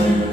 Thank you.